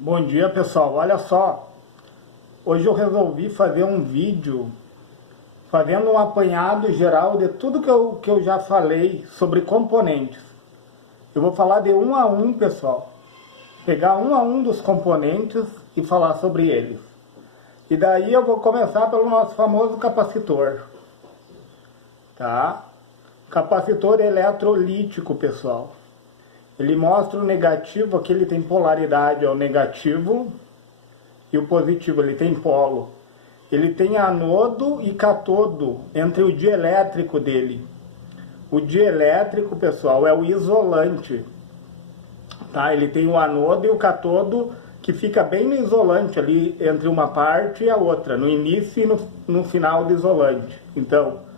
Bom dia, pessoal. Olha só, hoje eu resolvi fazer um vídeo fazendo um apanhado geral de tudo que eu já falei sobre componentes. Eu vou falar de um a um, pessoal. Pegar um a um dos componentes e falar sobre eles. E daí eu vou começar pelo nosso famoso capacitor. Tá? Capacitor eletrolítico, pessoal. Ele mostra o negativo, aqui ele tem polaridade, é o negativo, e o positivo, ele tem polo. Ele tem anodo e catodo entre o dielétrico dele. O dielétrico, pessoal, é o isolante. Tá? Ele tem o anodo e o catodo que fica bem no isolante ali, entre uma parte e a outra, no início e no final do isolante. Então,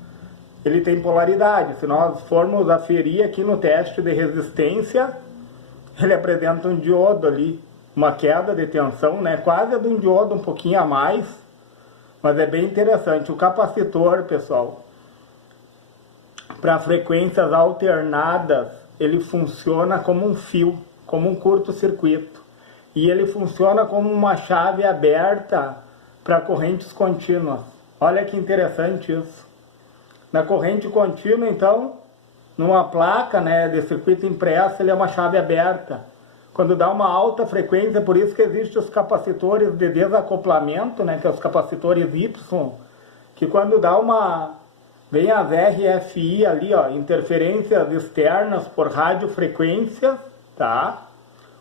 ele tem polaridade. Se nós formos aferir aqui no teste de resistência, ele apresenta um diodo ali, uma queda de tensão, né? Quase a de um diodo, um pouquinho a mais, mas é bem interessante. O capacitor, pessoal, para frequências alternadas, ele funciona como um fio, como um curto-circuito. E ele funciona como uma chave aberta para correntes contínuas. Olha que interessante isso. Na corrente contínua, então, numa placa, né, de circuito impresso, ele é uma chave aberta. Quando dá uma alta frequência, por isso que existem os capacitores de desacoplamento, né, que é os capacitores Y, que quando dá vem as RFI ali, ó, interferências externas por radiofrequências, tá?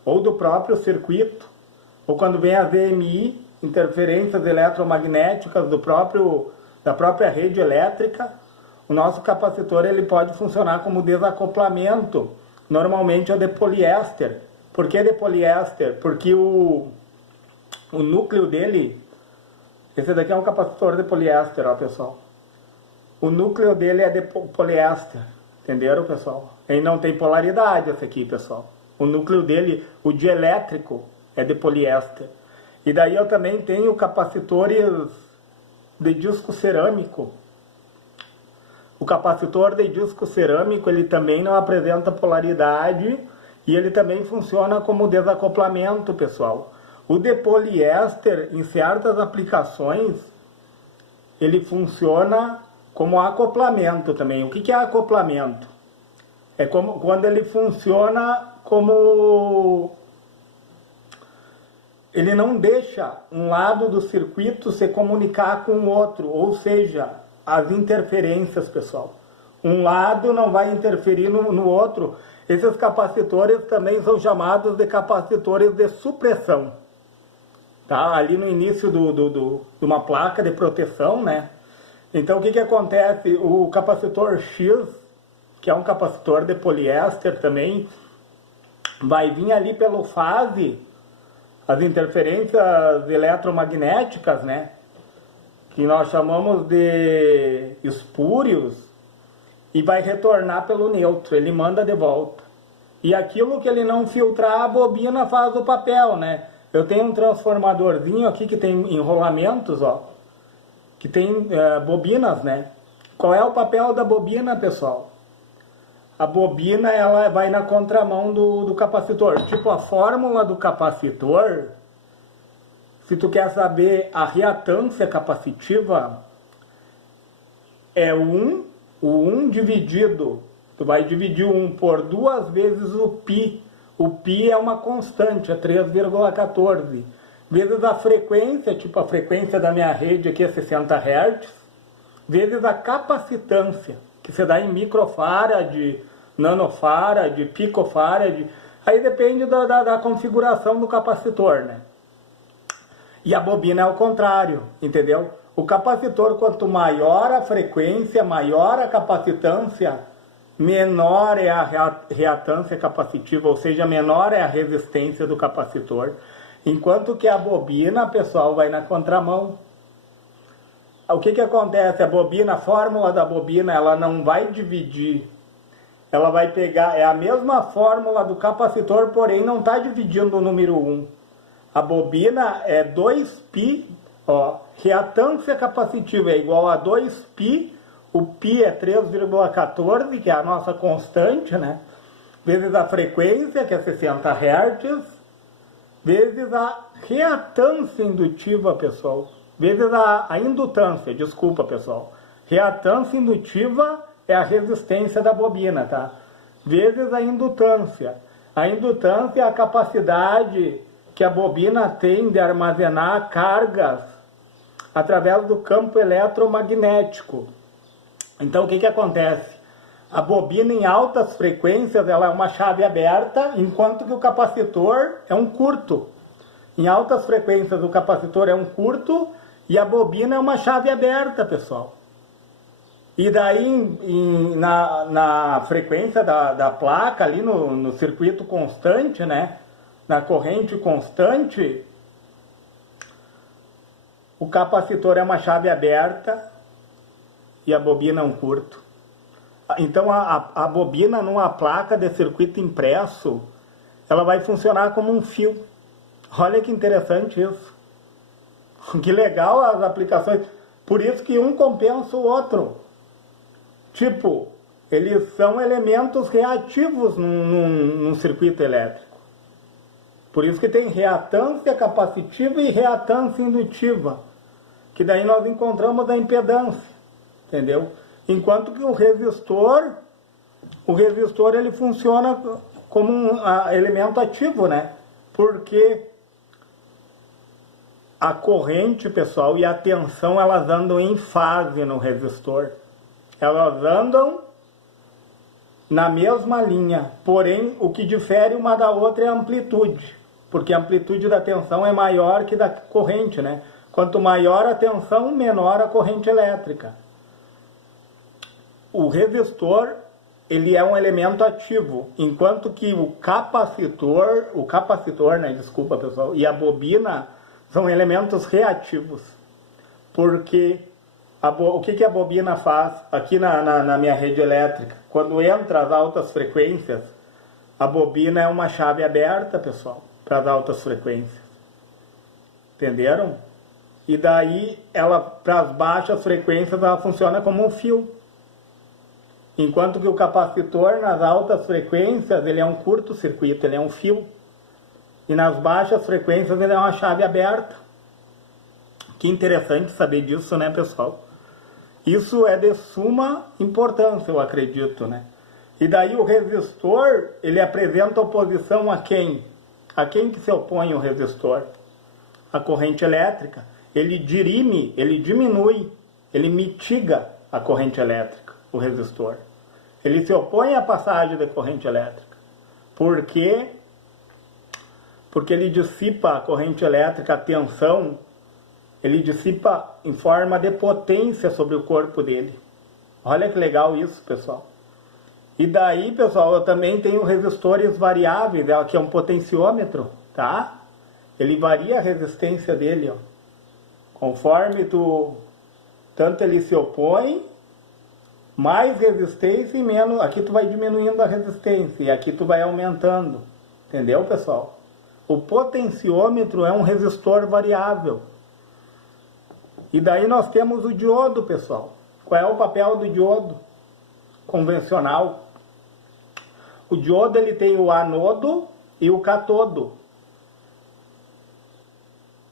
Ou do próprio circuito, ou quando vem as EMI, interferências eletromagnéticas da própria rede elétrica, o nosso capacitor ele pode funcionar como desacoplamento. Normalmente é de poliéster. Por que de poliéster? Porque o núcleo dele, esse daqui é um capacitor de poliéster, ó, pessoal. O núcleo dele é de poliéster, entenderam, pessoal? Ele não tem polaridade esse aqui, pessoal. O núcleo dele, o dielétrico, é de poliéster. E daí eu também tenho capacitores de disco cerâmico. O capacitor de disco cerâmico, ele também não apresenta polaridade e ele também funciona como desacoplamento, pessoal. O de poliéster, em certas aplicações, ele funciona como acoplamento também. O que é acoplamento? É como quando ele funciona como... Ele não deixa um lado do circuito se comunicar com o outro, ou seja, as interferências, pessoal. Um lado não vai interferir no outro. Esses capacitores também são chamados de capacitores de supressão. Tá? Ali no início de uma placa de proteção, né? Então o que acontece? O capacitor X, que é um capacitor de poliéster também, vai vir ali pelo fase, as interferências eletromagnéticas, né? Que nós chamamos de espúrios, e vai retornar pelo neutro, ele manda de volta. E aquilo que ele não filtrar, a bobina faz o papel, né? Eu tenho um transformadorzinho aqui que tem enrolamentos, ó, que tem bobinas, né? Qual é o papel da bobina, pessoal? A bobina, ela vai na contramão do capacitor. Tipo, a fórmula do capacitor, se tu quer saber a reatância capacitiva, é o 1 dividido, tu vai dividir o 1 por 2 vezes o π. O π é uma constante, é 3,14. Vezes a frequência, tipo a frequência da minha rede aqui é 60 Hz, vezes a capacitância, que se dá em microfarad, nanofarad, picofarad. Aí depende da configuração do capacitor, né? E a bobina é o contrário, entendeu? O capacitor, quanto maior a frequência, maior a capacitância, menor é a reatância capacitiva, ou seja, menor é a resistência do capacitor. Enquanto que a bobina, pessoal, vai na contramão. O que acontece? A bobina, a fórmula da bobina, ela não vai dividir. Ela vai pegar, é a mesma fórmula do capacitor, porém não está dividindo o número 1. A bobina é 2π, ó, reatância capacitiva é igual a 2π, o π é 3,14, que é a nossa constante, né? Vezes a frequência, que é 60 Hz, vezes a reatância indutiva, pessoal, vezes a indutância, desculpa, pessoal. Reatância indutiva é a resistência da bobina, tá? Vezes a indutância. A indutância é a capacidade que a bobina tem de armazenar cargas através do campo eletromagnético. Então, o que acontece? A bobina em altas frequências ela é uma chave aberta, enquanto que o capacitor é um curto. Em altas frequências o capacitor é um curto e a bobina é uma chave aberta, pessoal. E daí na frequência da placa, ali no circuito constante, né? Na corrente constante, o capacitor é uma chave aberta e a bobina é um curto. Então a bobina numa placa de circuito impresso, ela vai funcionar como um fio. Olha que interessante isso. Que legal as aplicações. Por isso que um compensa o outro. Tipo, eles são elementos reativos num circuito elétrico. Por isso que tem reatância capacitiva e reatância indutiva. Que daí nós encontramos a impedância. Entendeu? Enquanto que o resistor ele funciona como um elemento ativo, né? Porque a corrente, pessoal, e a tensão, elas andam em fase no resistor. Elas andam na mesma linha, porém, o que difere uma da outra é a amplitude, porque a amplitude da tensão é maior que da corrente, né? Quanto maior a tensão, menor a corrente elétrica. O resistor, ele é um elemento ativo, enquanto que o capacitor, né, desculpa pessoal, e a bobina são elementos reativos. Porque o que a bobina faz aqui na minha rede elétrica? Quando entra as altas frequências, a bobina é uma chave aberta, pessoal, para as altas frequências. Entenderam? E daí, para as baixas frequências, ela funciona como um fio. Enquanto que o capacitor, nas altas frequências, ele é um curto-circuito, ele é um fio. E nas baixas frequências, ele é uma chave aberta. Que interessante saber disso, né, pessoal? Isso é de suma importância, eu acredito, né? E daí o resistor, ele apresenta oposição a quem? A quem que se opõe o resistor? A corrente elétrica. Ele dirime, ele diminui, ele mitiga a corrente elétrica, o resistor. Ele se opõe à passagem da corrente elétrica. Por quê? Porque ele dissipa a corrente elétrica, a tensão, ele dissipa em forma de potência sobre o corpo dele. Olha que legal isso, pessoal. E daí, pessoal, eu também tenho resistores variáveis, que é um potenciômetro, tá? Ele varia a resistência dele, ó. Conforme tanto ele se opõe, mais resistência e menos, aqui tu vai diminuindo a resistência e aqui tu vai aumentando. Entendeu, pessoal? O potenciômetro é um resistor variável. E daí nós temos o diodo, pessoal. Qual é o papel do diodo convencional? O diodo, ele tem o anodo e o catodo.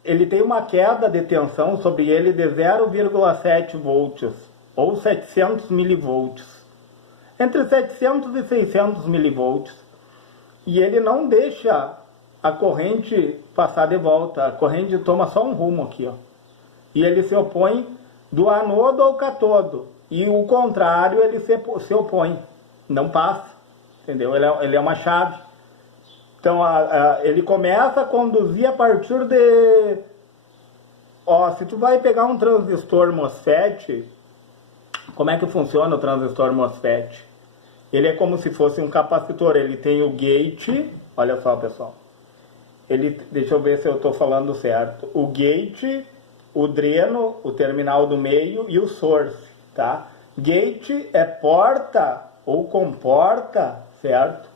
Ele tem uma queda de tensão sobre ele de 0,7 volts ou 700 milivolts. Entre 700 e 600 milivolts. E ele não deixa a corrente passar de volta. A corrente toma só um rumo aqui, ó. E ele se opõe do anodo ao catodo. E o contrário, ele se opõe. Não passa. Entendeu? Ele é uma chave. Então, ele começa a conduzir a partir de... Ó, se tu vai pegar um transistor MOSFET, como é que funciona o transistor MOSFET? Ele é como se fosse um capacitor. Ele tem o gate, olha só, pessoal. Deixa eu ver se eu estou falando certo. O gate, o dreno, o terminal do meio e o source, tá? Gate é porta ou comporta, certo?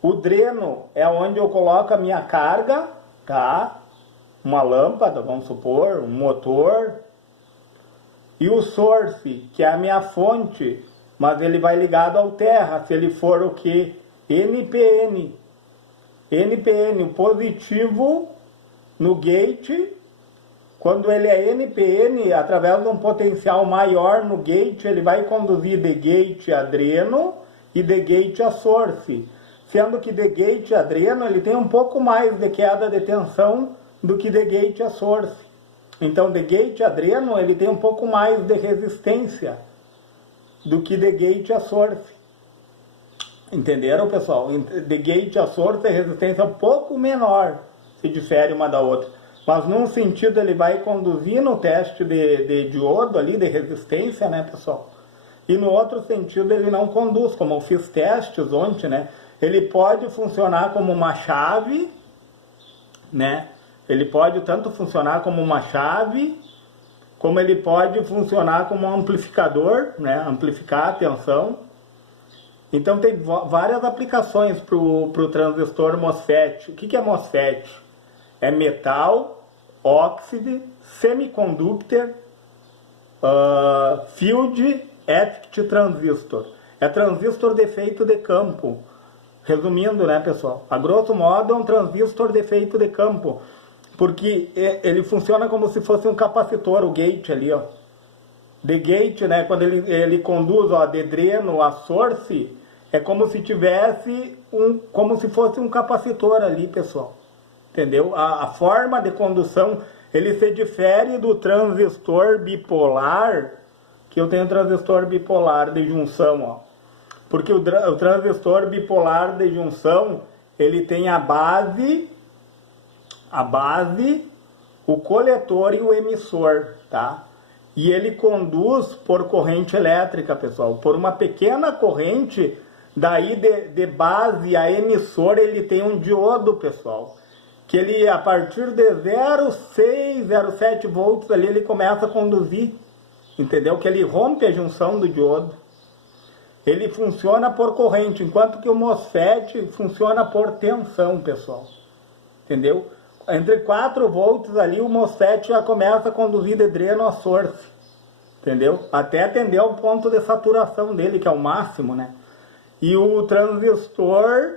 O dreno é onde eu coloco a minha carga, tá? Uma lâmpada, vamos supor, um motor. E o source, que é a minha fonte, mas ele vai ligado ao terra, se ele for o que? NPN. NPN, o positivo no gate, quando ele é NPN, através de um potencial maior no gate, ele vai conduzir de gate a dreno e de gate a source. Sendo que de gate a dreno, ele tem um pouco mais de queda de tensão do que de gate a source. Então, de gate a dreno, ele tem um pouco mais de resistência do que de gate a source. Entenderam, pessoal? De gate a source, a resistência é um pouco menor, se difere uma da outra. Mas, num sentido, ele vai conduzir no teste de diodo ali, de resistência, né, pessoal? E no outro sentido, ele não conduz, como eu fiz testes ontem, né? Ele pode funcionar como uma chave, né? Ele pode tanto funcionar como uma chave, como ele pode funcionar como um amplificador, né? Amplificar a tensão. Então tem várias aplicações para o transistor MOSFET. O que é MOSFET? É metal, óxido, semiconductor, field effect transistor. É transistor de efeito de campo. Resumindo, né, pessoal? A grosso modo é um transistor de efeito de campo. Porque ele funciona como se fosse um capacitor, o gate ali, ó. De gate, né, quando ele conduz, ó, de dreno a source, é como se tivesse como se fosse um capacitor ali, pessoal. Entendeu? A forma de condução, ele se difere do transistor bipolar, que eu tenho transistor bipolar de junção, ó. Porque o transistor bipolar de junção, ele tem a base, o coletor e o emissor, tá? E ele conduz por corrente elétrica, pessoal. Por uma pequena corrente, daí de base a emissor, ele tem um diodo, pessoal. Que ele, a partir de 0,6, 0,7 volts, ali ele começa a conduzir. Entendeu? Que ele rompe a junção do diodo. Ele funciona por corrente, enquanto que o MOSFET funciona por tensão, pessoal. Entendeu? Entre 4 volts ali, o MOSFET já começa a conduzir de dreno a source. Entendeu? Até atender ao ponto de saturação dele, que é o máximo, né? E o transistor,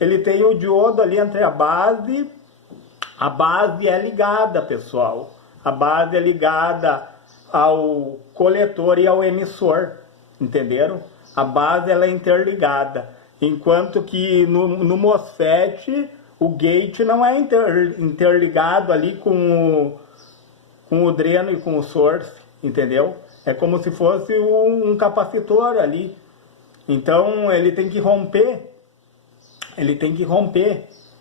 ele tem o diodo ali entre a base é ligada, pessoal. A base é ligada ao coletor e ao emissor, entenderam? A base ela é interligada, enquanto que no MOSFET o gate não é interligado ali com o dreno e com o source, entendeu? É como se fosse um capacitor ali. Então ele tem que romper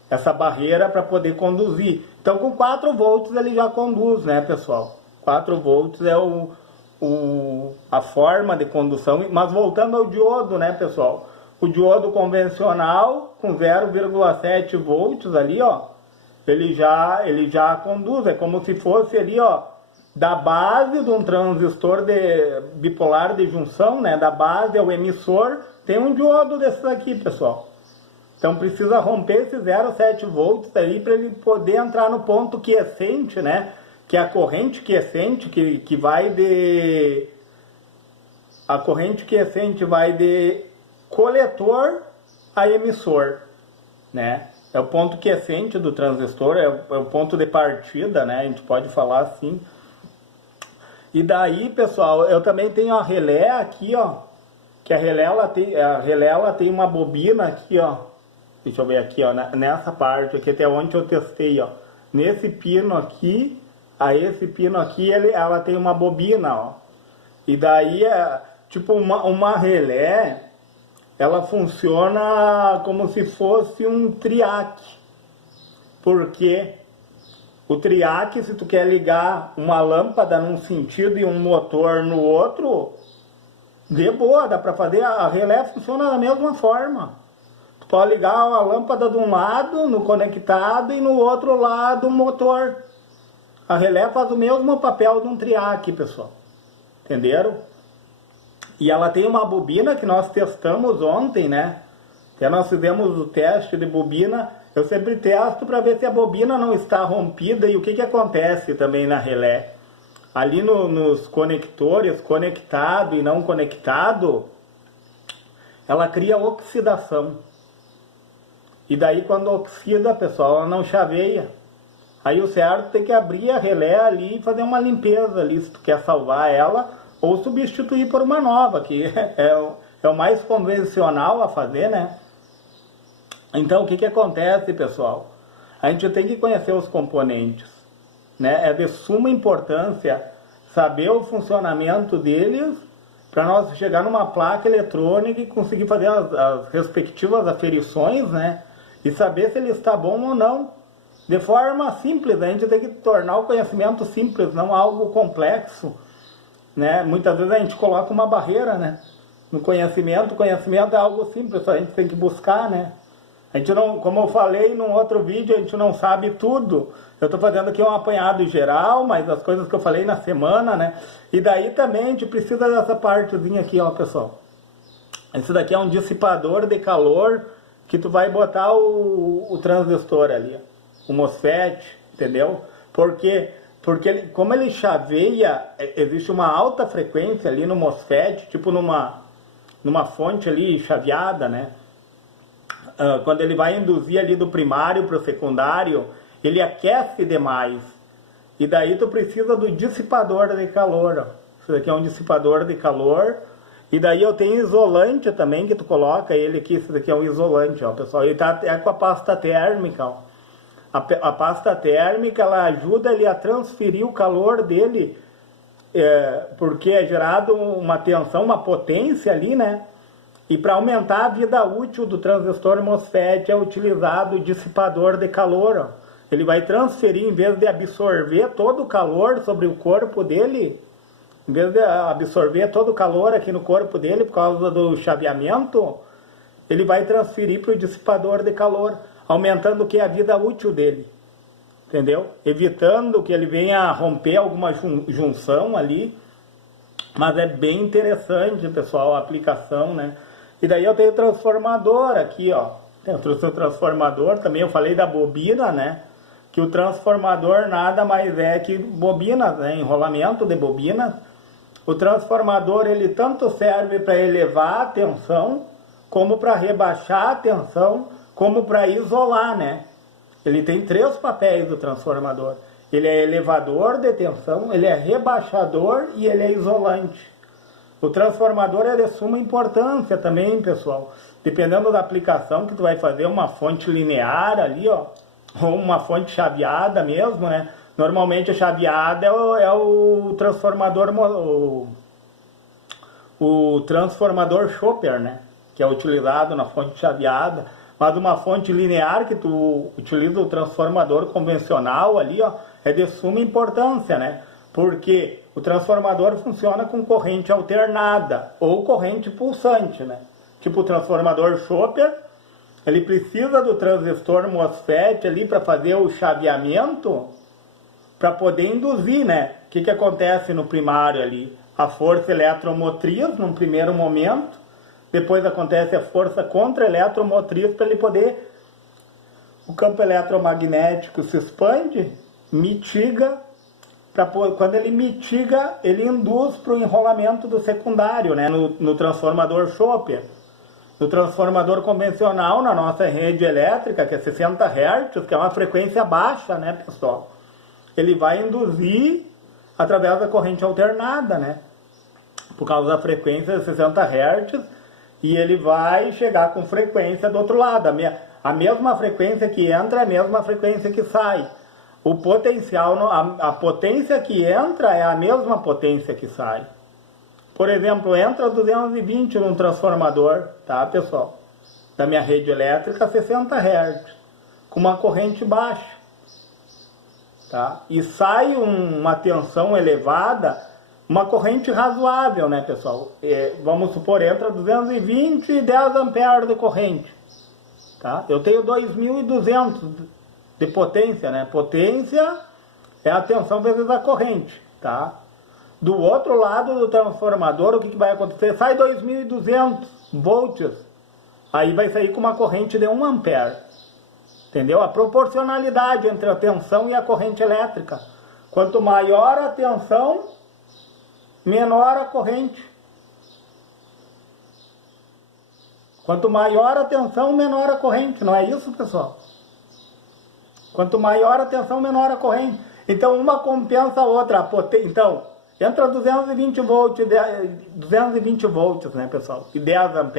essa barreira para poder conduzir. Então com 4 volts ele já conduz, né, pessoal? 4 volts é a forma de condução. Mas voltando ao diodo, né, pessoal? O diodo convencional com 0,7 volts ali, ó, ele já conduz. É como se fosse ali, ó, da base de um transistor bipolar de junção, né, da base ao emissor, tem um diodo desses aqui, pessoal. Então precisa romper esse 0,7 volts aí para ele poder entrar no ponto quiescente, né? Que é a corrente quiescente que vai de... A corrente quiescente vai de coletor a emissor, né? É o ponto quiescente do transistor, é o ponto de partida, né? A gente pode falar assim. E daí, pessoal, eu também tenho a relé aqui, ó. Que a relé ela tem uma bobina aqui, ó. Deixa eu ver aqui, ó, nessa parte aqui, até onde eu testei, ó. Nesse pino aqui, a esse pino aqui, ela tem uma bobina, ó. E daí, tipo, uma relé, ela funciona como se fosse um triac. Porque o triac, se tu quer ligar uma lâmpada num sentido e um motor no outro, de boa, dá pra fazer. A relé funciona da mesma forma. Pode ligar a lâmpada de um lado, no conectado, e no outro lado o motor. A relé faz o mesmo papel de um triac, pessoal. Entenderam? E ela tem uma bobina que nós testamos ontem, né? Até nós fizemos o teste de bobina. Eu sempre testo para ver se a bobina não está rompida e o que acontece também na relé. Ali nos conectores, conectado e não conectado, ela cria oxidação. E daí quando oxida, pessoal, ela não chaveia. Aí o certo tem que abrir a relé ali e fazer uma limpeza ali, se tu quer salvar ela, ou substituir por uma nova, que é o mais convencional a fazer, né? Então o que acontece, pessoal? A gente tem que conhecer os componentes, né? É de suma importância saber o funcionamento deles para nós chegar numa placa eletrônica e conseguir fazer as respectivas aferições, né? E saber se ele está bom ou não. De forma simples, a gente tem que tornar o conhecimento simples, não algo complexo, né? Muitas vezes a gente coloca uma barreira, né? No conhecimento, o conhecimento é algo simples, só a gente tem que buscar, né? A gente não, como eu falei num outro vídeo, a gente não sabe tudo. Eu estou fazendo aqui um apanhado geral, mas as coisas que eu falei na semana, né? E daí também a gente precisa dessa partezinha aqui, ó, pessoal. Esse daqui é um dissipador de calor que tu vai botar o transistor ali, o MOSFET, entendeu? Porque como ele chaveia, existe uma alta frequência ali no MOSFET, tipo numa fonte ali chaveada, né? Quando ele vai induzir ali do primário para o secundário, ele aquece demais. E daí tu precisa do dissipador de calor, ó. Isso daqui é um dissipador de calor. E daí eu tenho isolante também, que tu coloca ele aqui, isso daqui é um isolante, ó, pessoal. Ele tá com a pasta térmica, ó. A pasta térmica, ela ajuda ele a transferir o calor dele, porque é gerado uma tensão, uma potência ali, né? E para aumentar a vida útil do transistor MOSFET é utilizado o dissipador de calor, ó. Ele vai transferir, em vez de absorver todo o calor sobre o corpo dele, em vez de absorver todo o calor aqui no corpo dele por causa do chaveamento, ele vai transferir para o dissipador de calor, aumentando o que é a vida útil dele, entendeu? Evitando que ele venha a romper alguma junção ali, mas é bem interessante, pessoal, a aplicação, né? E daí eu tenho o transformador aqui, ó. Tem o transformador, também eu falei da bobina, né? Que o transformador nada mais é que bobinas, né? Enrolamento de bobinas. O transformador, ele tanto serve para elevar a tensão, como para rebaixar a tensão, como para isolar, né? Ele tem 3 papéis do transformador. Ele é elevador de tensão, ele é rebaixador e ele é isolante. O transformador é de suma importância também, pessoal. Dependendo da aplicação que tu vai fazer, uma fonte linear ali, ó, ou uma fonte chaveada mesmo, né? Normalmente a chaveada é o transformador, o transformador Chopper, né? Que é utilizado na fonte chaveada. Mas uma fonte linear que tu utiliza o transformador convencional ali, ó, é de suma importância, né? Porque o transformador funciona com corrente alternada ou corrente pulsante, né? Tipo o transformador Chopper, ele precisa do transistor MOSFET ali para fazer o chaveamento, para poder induzir, né? O que acontece no primário ali? A força eletromotriz, num primeiro momento, depois acontece a força contra-eletromotriz para ele poder... O campo eletromagnético se expande, mitiga, quando ele mitiga, ele induz para o enrolamento do secundário, né? No transformador Chopper. No transformador convencional, na nossa rede elétrica, que é 60 Hz, que é uma frequência baixa, né, pessoal? Ele vai induzir através da corrente alternada, né? Por causa da frequência de 60 Hz, e ele vai chegar com frequência do outro lado. A mesma frequência que entra é a mesma frequência que sai. O potencial, a potência que entra é a mesma potência que sai. Por exemplo, entra 220 num transformador, tá, pessoal? Da minha rede elétrica, 60 Hz, com uma corrente baixa, tá? E sai uma tensão elevada, uma corrente razoável, né, pessoal? Vamos supor, entra 220 e 10 amperes de corrente, tá? Eu tenho 2.200 de potência, né? Potência é a tensão vezes a corrente, tá? Do outro lado do transformador, o que vai acontecer? Sai 2.200 volts, aí vai sair com uma corrente de 1 ampere, entendeu? A proporcionalidade entre a tensão e a corrente elétrica. Quanto maior a tensão, menor a corrente. Quanto maior a tensão, menor a corrente. Não é isso, pessoal? Quanto maior a tensão, menor a corrente. Então, uma compensa a outra. Então, entra 220 volts, né, pessoal? E 10 amperes.